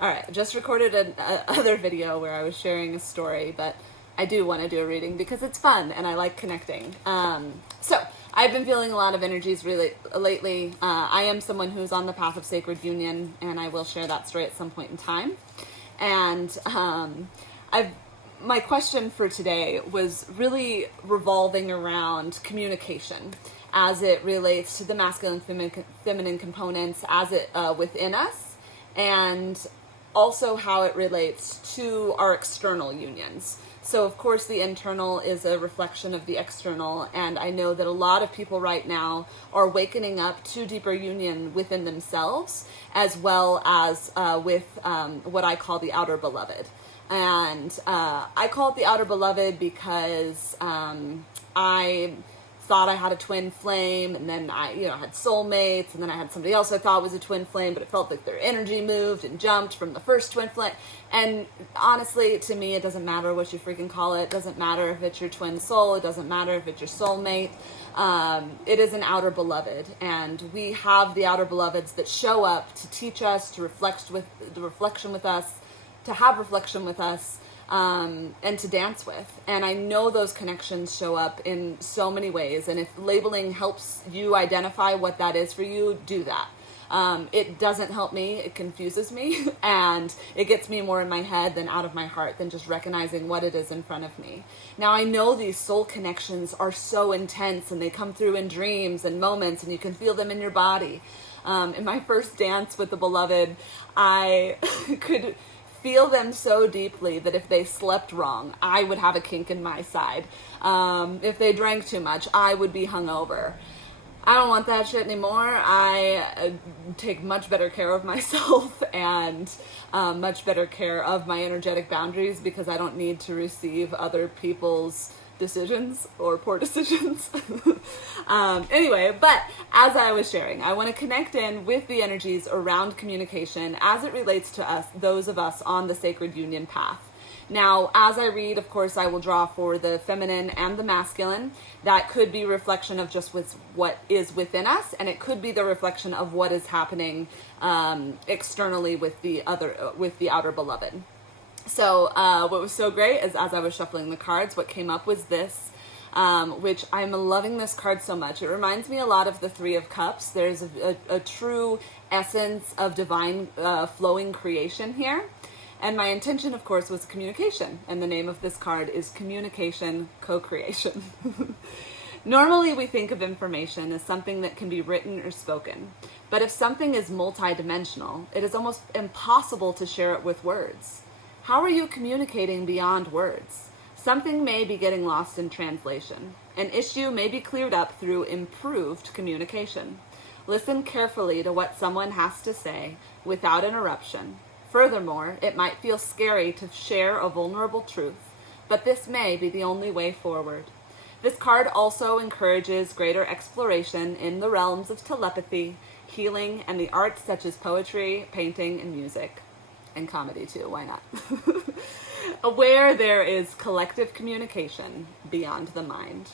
All right, I just recorded another video where I was sharing a story, but I do want to do a reading because it's fun and I like connecting. So I've been feeling a lot of energies really lately. I am someone who's on the path of sacred union, and I will share that story at some point in time. And my question for today was really revolving around communication as it relates to the masculine feminine components as it within us, and also how it relates to our external unions. So of course the internal is a reflection of the external, and I know that a lot of people right now are wakening up to deeper union within themselves, as well as with what I call the outer beloved. And I call it the outer beloved because I thought I had a twin flame, and then I had soulmates, and then I had somebody else I thought was a twin flame, but it felt like their energy moved and jumped from the first twin flame. And honestly, to me, it doesn't matter what you freaking call it. It doesn't matter if it's your twin soul. It doesn't matter if it's your soulmate. It is an outer beloved, and we have the outer beloveds that show up to teach us, to reflect with the reflection with us, to have reflection with us, and to dance with. And I know those connections show up in so many ways, and if labeling helps you identify what that is for you, do that. It doesn't help me, it confuses me, and it gets me more in my head than out of my heart, than just recognizing what it is in front of me. Now, I know these soul connections are so intense, and they come through in dreams and moments, and you can feel them in your body. In my first dance with the beloved, I could feel them so deeply that if they slept wrong, I would have a kink in my side. If they drank too much, I would be hungover. I don't want that shit anymore. I take much better care of myself and much better care of my energetic boundaries, because I don't need to receive other people's decisions or poor decisions. Anyway, but as I was sharing, I want to connect in with the energies around communication as it relates to us, those of us on the sacred union path. Now, as I read, of course, I will draw for the feminine and the masculine. That could be reflection of just with what is within us, and it could be the reflection of what is happening externally with the outer beloved. So what was so great is, as I was shuffling the cards, what came up was this, which I'm loving this card so much. It reminds me a lot of the Three of Cups. There's a true essence of divine flowing creation here. And my intention, of course, was communication. And the name of this card is Communication Co-Creation. Normally, we think of information as something that can be written or spoken. But if something is multidimensional, it is almost impossible to share it with words. How are you communicating beyond words? Something may be getting lost in translation. An issue may be cleared up through improved communication. Listen carefully to what someone has to say without interruption. Furthermore, it might feel scary to share a vulnerable truth, but this may be the only way forward. This card also encourages greater exploration in the realms of telepathy, healing, and the arts such as poetry, painting, and music. And comedy too, why not? Where there is collective communication beyond the mind.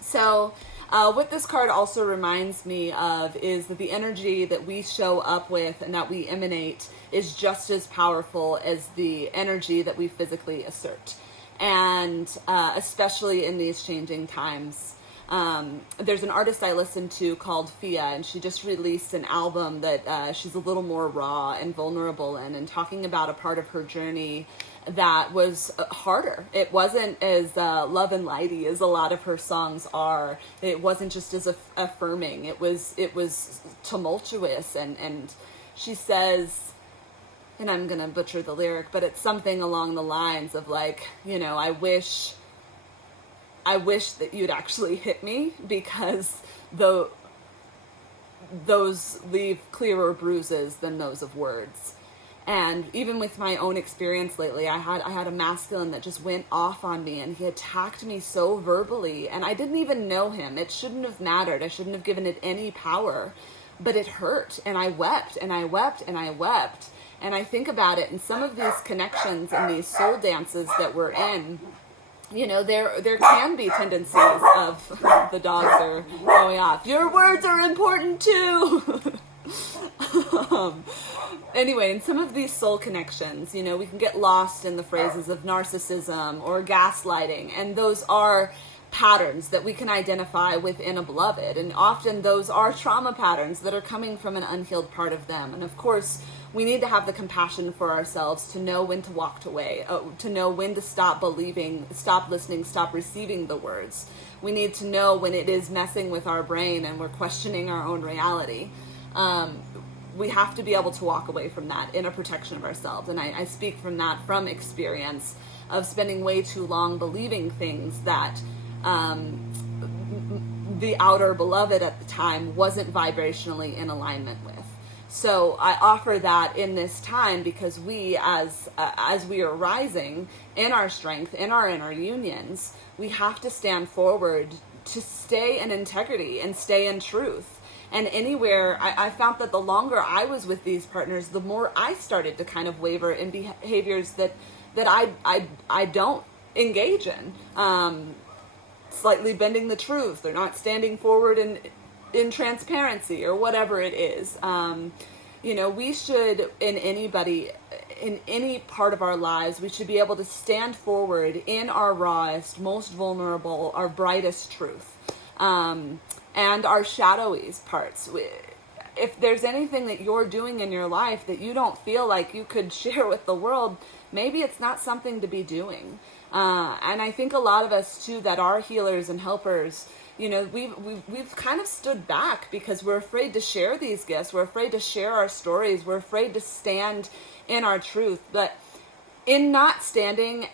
So what this card also reminds me of is that the energy that we show up with and that we emanate is just as powerful as the energy that we physically assert. And especially in these changing times. There's an artist I listen to called Fia, and she just released an album that she's a little more raw and vulnerable in, and talking about a part of her journey that was harder. It wasn't as love and lighty as a lot of her songs are. It wasn't just as affirming. It was tumultuous, and she says, and I'm gonna butcher the lyric, but it's something along the lines of like, I wish that you'd actually hit me, because those leave clearer bruises than those of words. And even with my own experience lately, I had a masculine that just went off on me, and he attacked me so verbally, and I didn't even know him. It shouldn't have mattered. I shouldn't have given it any power, but it hurt, and I wept, and I wept, and I wept. And I think about it, and some of these connections and these soul dances that we're in, there can be tendencies of the dogs are going off. Your words are important too. Anyway, in some of these soul connections, you know, we can get lost in the phrases of narcissism or gaslighting, and those are patterns that we can identify within a beloved, and often those are trauma patterns that are coming from an unhealed part of them. And of course, we need to have the compassion for ourselves to know when to walk away, to know when to stop believing, stop listening, stop receiving the words. We need to know when it is messing with our brain and we're questioning our own reality. We have to be able to walk away from that in a protection of ourselves. And I speak from that, from experience of spending way too long believing things that the outer beloved at the time wasn't vibrationally in alignment with. So I offer that in this time because we, as we are rising in our strength, in our inner unions, we have to stand forward to stay in integrity and stay in truth. And anywhere, I found that the longer I was with these partners, the more I started to kind of waver in behaviors that I don't engage in. Slightly bending the truth, or not standing forward in transparency, or whatever it is. You know, we should, in any part of our lives, we should be able to stand forward in our rawest, most vulnerable, our brightest truth. And our shadowy parts. If there's anything that you're doing in your life that you don't feel like you could share with the world, maybe it's not something to be doing. And I think a lot of us too that are healers and helpers, you know, we've kind of stood back because we're afraid to share these gifts. We're afraid to share our stories. We're afraid to stand in our truth. But in not standing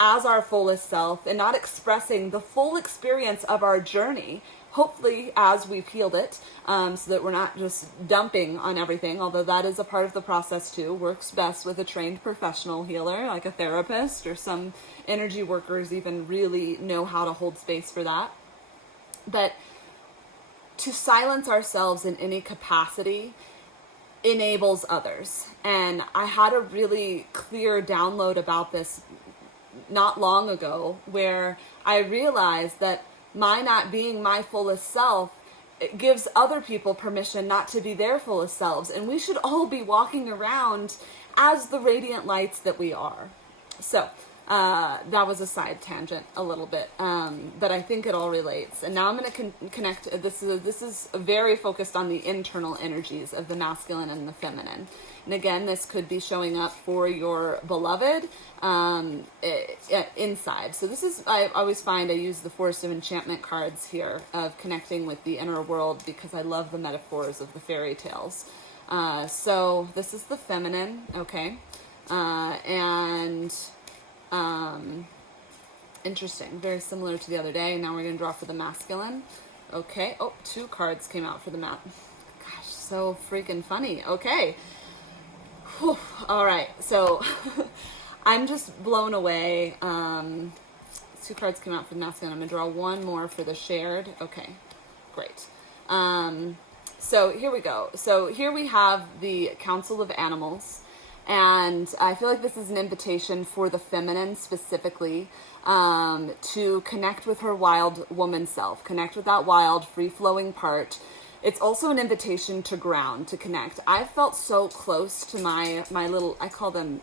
as our fullest self and not expressing the full experience of our journey, hopefully as we've healed it, so that we're not just dumping on everything, although that is a part of the process too. Works best with a trained professional healer, like a therapist, or some energy workers even really know how to hold space for that. But to silence ourselves in any capacity enables others. And I had a really clear download about this not long ago, where I realized that my not being my fullest self, it gives other people permission not to be their fullest selves. And we should all be walking around as the radiant lights that we are. So that was a side tangent a little bit, but I think it all relates. And now I'm going to connect. This is very focused on the internal energies of the masculine and the feminine. And again, this could be showing up for your beloved inside. So this is, I always find I use the Forest of Enchantment cards here of connecting with the inner world because I love the metaphors of the fairy tales. So this is the feminine, okay? Interesting, very similar to the other day. Now we're going to draw for the masculine. Okay, oh, 2 cards came out for the Gosh, so freaking funny. Okay. Whew. All right, so I'm just blown away. 2 cards came out for the masculine. I'm going to draw 1 more for the shared. Okay, great. So here we go. So here we have the Council of Animals. And I feel like this is an invitation for the feminine specifically to connect with her wild woman self, connect with that wild, free-flowing part. It's also an invitation to ground, to connect. I felt so close to my little, I call them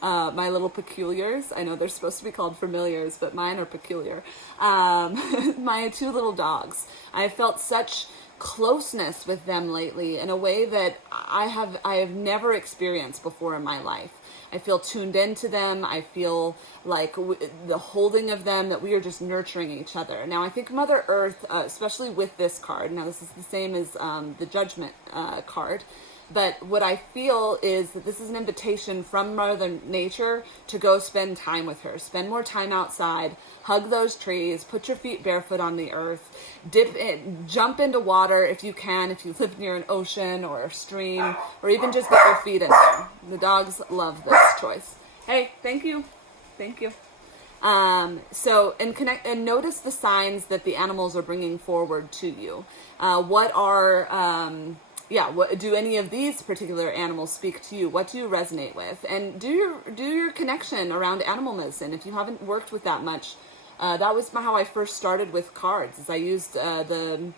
my little peculiars. I know they're supposed to be called familiars, but mine are peculiar. My 2 little dogs. I felt such closeness with them lately in a way that I have never experienced before in my life. I feel tuned into them. I feel like the holding of them, that we are just nurturing each other. Now, I think Mother Earth, especially with this card, now this is the same as the Judgment card, but what I feel is that this is an invitation from Mother Nature to go spend time with her. Spend more time outside, hug those trees, put your feet barefoot on the earth, jump into water if you can, if you live near an ocean or a stream, or even just get your feet in there. The dogs love this choice. Hey, thank you. Thank you. So, connect and notice the signs that the animals are bringing forward to you. What do any of these particular animals speak to you? What do you resonate with? And do your connection around animal medicine. If you haven't worked with that much, that was how I first started with cards. Is I used the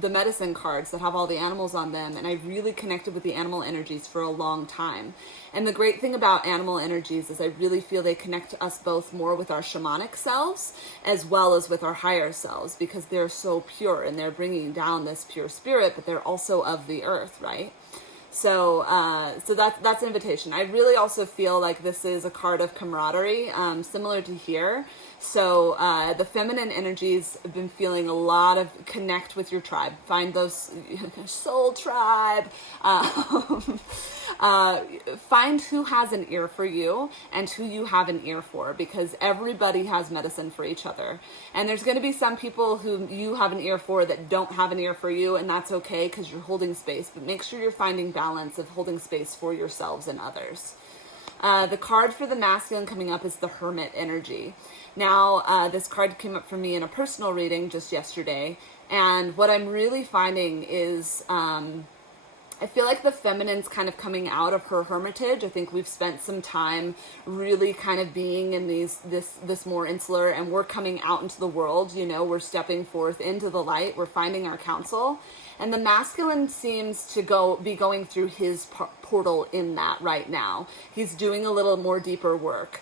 the medicine cards that have all the animals on them, and I really connected with the animal energies for a long time. And the great thing about animal energies is I really feel they connect us both more with our shamanic selves as well as with our higher selves, because they're so pure and they're bringing down this pure spirit, but they're also of the earth, right? So that's an invitation. I really also feel like this is a card of camaraderie, similar to here. So the feminine energies have been feeling a lot of connect with your tribe. Find those soul tribe. Find who has an ear for you and who you have an ear for, because everybody has medicine for each other. And there's going to be some people who you have an ear for that don't have an ear for you, and that's okay because you're holding space. But make sure you're finding balance of holding space for yourselves and others. The card for the masculine coming up is the Hermit energy. Now, this card came up for me in a personal reading just yesterday, and what I'm really finding is I feel like the feminine's kind of coming out of her hermitage. I think we've spent some time really kind of being in this more insular, and we're coming out into the world, you know, we're stepping forth into the light, we're finding our counsel. And the masculine seems to be going through his portal in that right now. He's doing a little more deeper work.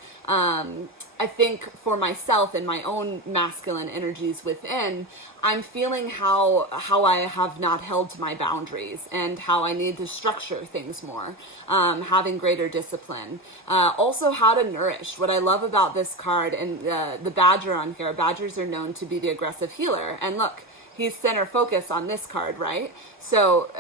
I think for myself and my own masculine energies within, I'm feeling how I have not held to my boundaries and how I need to structure things more, having greater discipline. Also how to nourish. What I love about this card and the badger on here, badgers are known to be the aggressive healer. And look, he's center focus on this card, right? So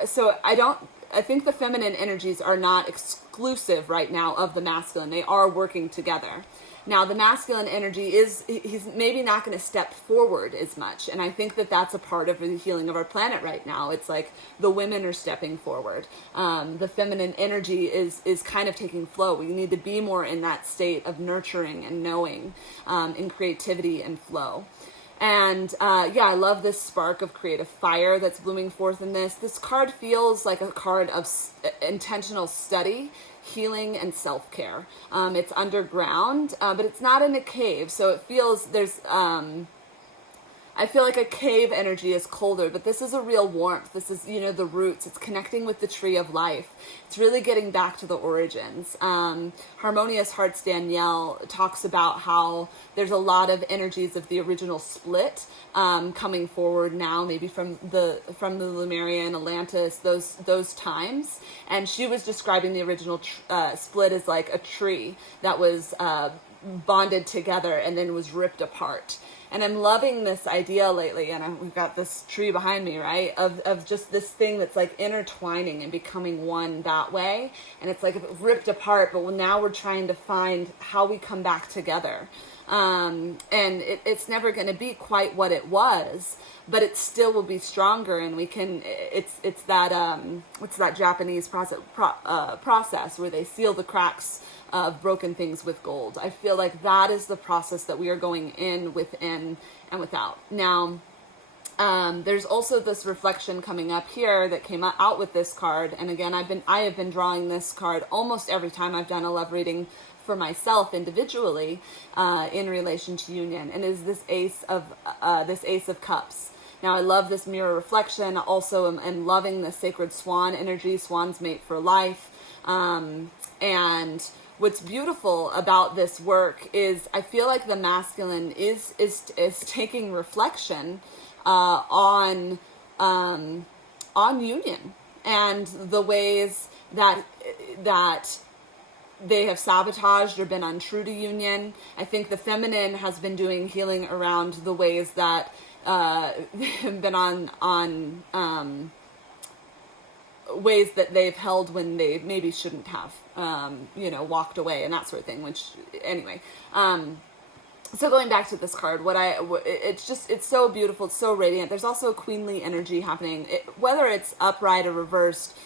I think the feminine energies are not exclusive right now of the masculine. They are working together. Now, the masculine energy he's maybe not going to step forward as much. And I think that that's a part of the healing of our planet right now. It's like the women are stepping forward. The feminine energy is kind of taking flow. We need to be more in that state of nurturing and knowing, in creativity and flow. And I love this spark of creative fire that's blooming forth in this. This card feels like a card of intentional study, healing, and self-care. It's underground, but it's not in a cave. So it feels I feel like a cave energy is colder, but this is a real warmth. This is, the roots. It's connecting with the tree of life. It's really getting back to the origins. Harmonious Hearts Danielle talks about how there's a lot of energies of the original split coming forward now, maybe from the Lemurian, Atlantis, those times. And she was describing the original split as like a tree that was bonded together and then was ripped apart. And I'm loving this idea lately, and we've got this tree behind me, right, of just this thing that's like intertwining and becoming one that way. And it's like ripped apart, but now we're trying to find how we come back together. And it's never going to be quite what it was, but it still will be stronger, and we can, it's that Japanese process where they seal the cracks of broken things with gold. I feel like that is the process that we are going in, within, and without. Now, there's also this reflection coming up here that came out with this card. And again, I have been drawing this card almost every time I've done a love reading for myself individually, in relation to union, and is this Ace of Cups. Now, I love this mirror reflection. Also, am loving the sacred swan energy. Swans mate for life. And what's beautiful about this work is I feel like the masculine is taking reflection on union and the ways that they have sabotaged or been untrue to union. I think the feminine has been doing healing around the ways that have been on ways that they've held when they maybe shouldn't have, walked away and that sort of thing, which anyway, so going back to this card, it's so beautiful. It's so radiant. There's also queenly energy happening, whether it's upright or reversed.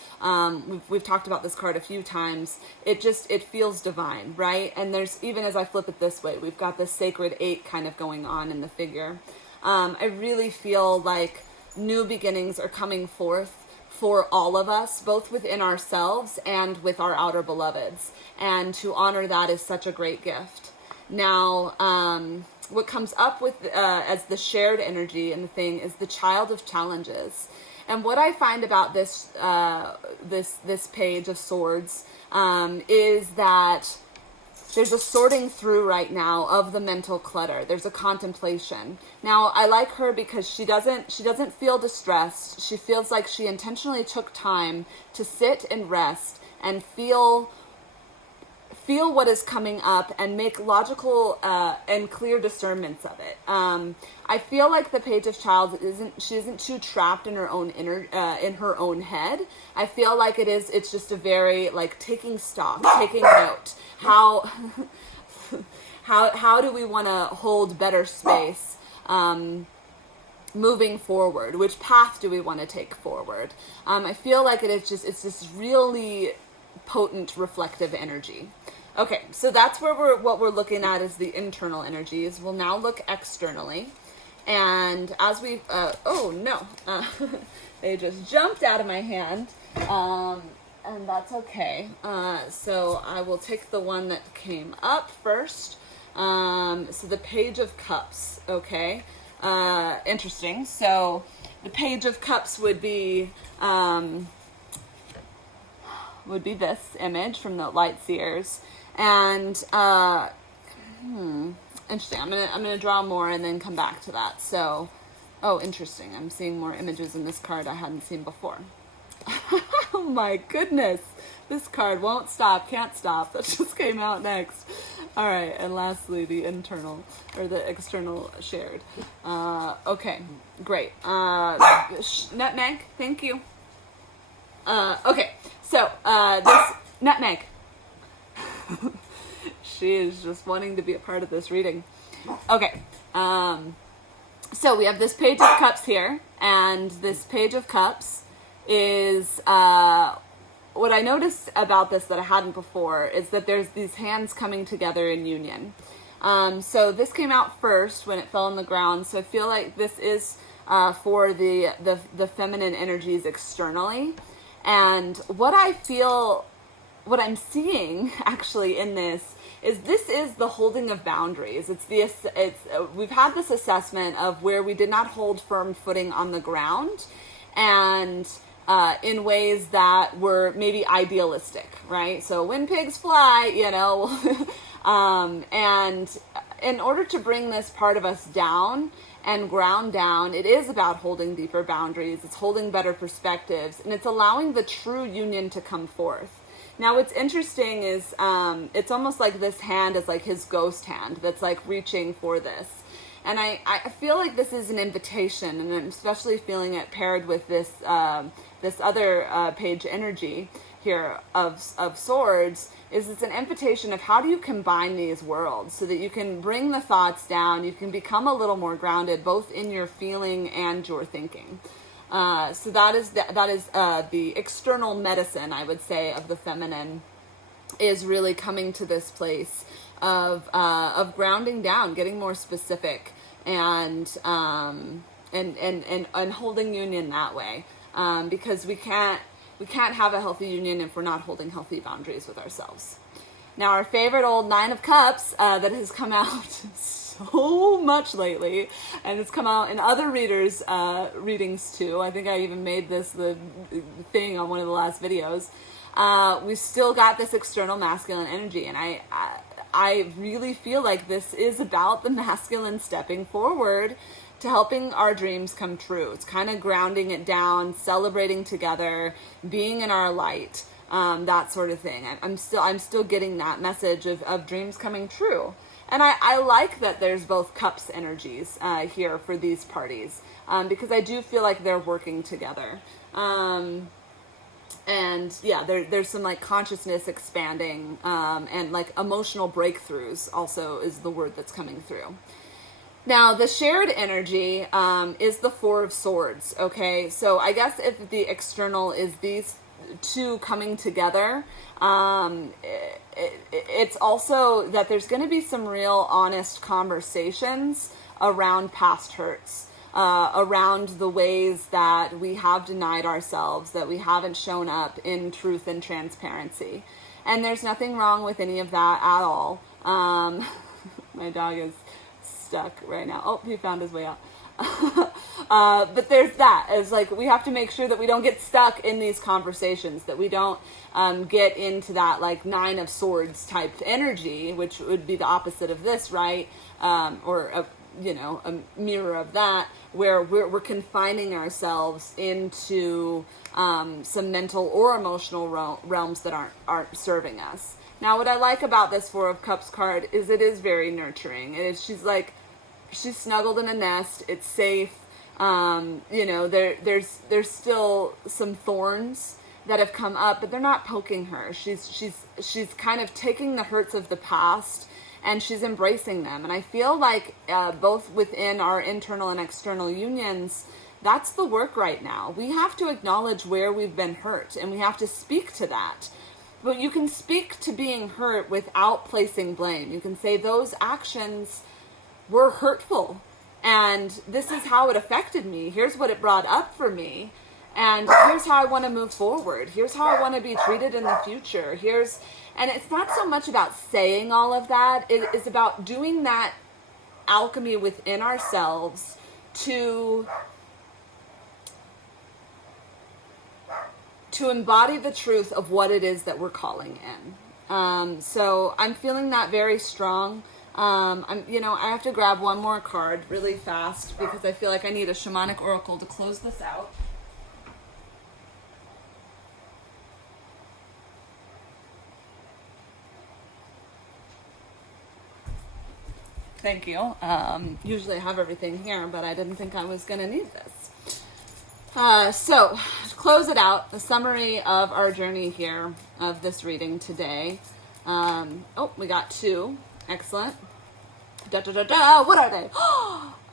We've talked about this card a few times. It feels divine, right? And there's, even as I flip it this way, we've got this sacred 8 kind of going on in the figure. I really feel like new beginnings are coming forth for all of us, both within ourselves and with our outer beloveds. And to honor that is such a great gift. Now, what comes up with as the shared energy in the thing is the child of challenges. And what I find about this this page of swords is that there's a sorting through right now of the mental clutter. There's a contemplation. Now, I like her because she doesn't feel distressed. She feels like she intentionally took time to sit and rest and feel what is coming up and make logical and clear discernments of it. I feel like the Page of Child isn't too trapped in her own in her own head. I feel like it's just a very like taking stock, taking note. How do we want to hold better space moving forward? Which path do we want to take forward? I feel like it's this really potent reflective energy. Okay, so that's where what we're looking at is the internal energies. We'll now look externally. And as we, oh no, they just jumped out of my hand, and that's okay. So I will take the one that came up first. So the Page of Cups, okay. Interesting. So the Page of Cups would be this image from the Light Seers. And interesting. I'm gonna draw more and then come back to that. So, oh, interesting. I'm seeing more images in this card I hadn't seen before. Oh my goodness, this card won't stop, can't stop. That just came out next. All right, and lastly, the internal or the external shared. Okay, great. Nutmeg, thank you. Okay, so this Nutmeg. She is just wanting to be a part of this reading. Okay, so we have this Page of Cups here, and this Page of Cups is what I noticed about this that I hadn't before is that there's these hands coming together in union. So this came out first when it fell on the ground, so I feel like this is for the feminine energies externally. And what I'm seeing actually in this is the holding of boundaries. We've had this assessment of where we did not hold firm footing on the ground, and in ways that were maybe idealistic, right? So when pigs fly, and in order to bring this part of us down and ground down, it is about holding deeper boundaries. It's holding better perspectives, and it's allowing the true union to come forth. Now, what's interesting is it's almost like this hand is like his ghost hand that's like reaching for this. And I feel like this is an invitation, and I'm especially feeling it paired with this this other page energy here of swords, is it's an invitation of how do you combine these worlds so that you can bring the thoughts down, you can become a little more grounded both in your feeling and your thinking. So that is the external medicine, I would say, of the feminine, is really coming to this place of grounding down, getting more specific, and holding union that way, because we can't have a healthy union if we're not holding healthy boundaries with ourselves. Now, our favorite old Nine of Cups that has come out so much lately, and it's come out in other readers' readings too. I think I even made this the thing on one of the last videos. We still got this external masculine energy, and I really feel like this is about the masculine stepping forward to helping our dreams come true. It's kind of grounding it down, celebrating together, being in our light, that sort of thing. I'm still getting that message of dreams coming true. And I like that there's both cups energies here for these parties, because I do feel like they're working together. And yeah, there's some like consciousness expanding, and like emotional breakthroughs also is the word that's coming through. Now, the shared energy is the Four of Swords, okay? So I guess if the external is these two coming together, it's also that there's going to be some real honest conversations around past hurts, around the ways that we have denied ourselves, that we haven't shown up in truth and transparency. And there's nothing wrong with any of that at all. My dog is stuck right now. Oh, he found his way out. But there's that. It's like we have to make sure that we don't get stuck in these conversations, that we don't get into that like 9 of Swords type energy, which would be the opposite of this, right? Or a mirror of that, where we're confining ourselves into some mental or emotional realms that aren't serving us. Now, what I like about this Four of Cups card is it is very nurturing. She's snuggled in a nest. It's safe. There's still some thorns that have come up, but they're not poking her. She's kind of taking the hurts of the past and she's embracing them. And I feel like both within our internal and external unions, that's the work right now. We have to acknowledge where we've been hurt and we have to speak to that. But you can speak to being hurt without placing blame. You can say those actions were hurtful and this is how it affected me. Here's what it brought up for me. And here's how I want to move forward. Here's how I want to be treated in the future. And it's not so much about saying all of that. It is about doing that alchemy within ourselves to embody the truth of what it is that we're calling in. So I'm feeling that very strong. I have to grab one more card really fast because I feel like I need a shamanic oracle to close this out. Thank you. Usually I have everything here, but I didn't think I was going to need this. So, to close it out, the summary of our journey here of this reading today. We got 2. Excellent. What are they?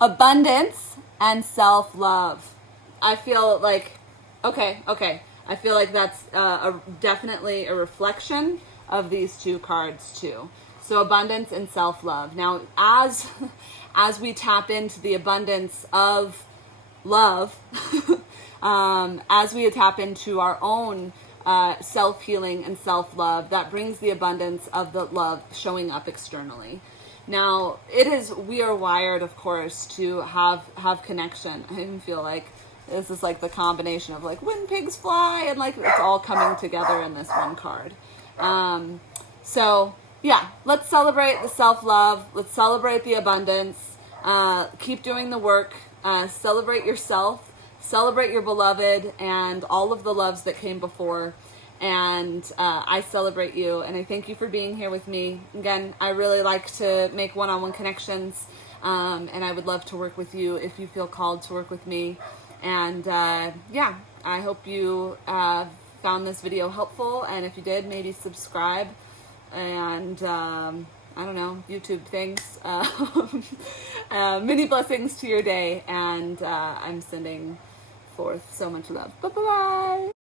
Abundance and self-love. I feel like, okay. I feel like that's definitely a reflection of these 2 cards too. So abundance and self-love. Now, as we tap into the abundance of love, as we tap into our own self-healing and self-love, that brings the abundance of the love showing up externally. Now, we are wired, of course, to have connection. I even feel like this is like the combination of like when pigs fly and like it's all coming together in this one card. Yeah, let's celebrate the self-love. Let's celebrate the abundance. Keep doing the work. Celebrate yourself. Celebrate your beloved and all of the loves that came before. And I celebrate you. And I thank you for being here with me. Again, I really like to make one-on-one connections. And I would love to work with you if you feel called to work with me. And I hope you found this video helpful. And if you did, maybe subscribe. And I don't know, YouTube things. Many blessings to your day, and I'm sending forth so much love. Bye-bye.